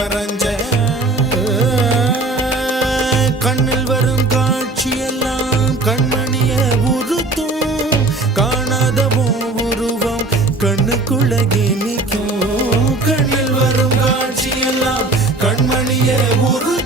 மறைஞ்ச கண்ணில் வரும் காட்சியெல்லாம் கண்மணிய உறுத்தும் காணாதவோ உருவம் கண்ணுக்குள்ளே நிற்கும் கண்ணில் வரும் காட்சியெல்லாம் கண்மணிய உரு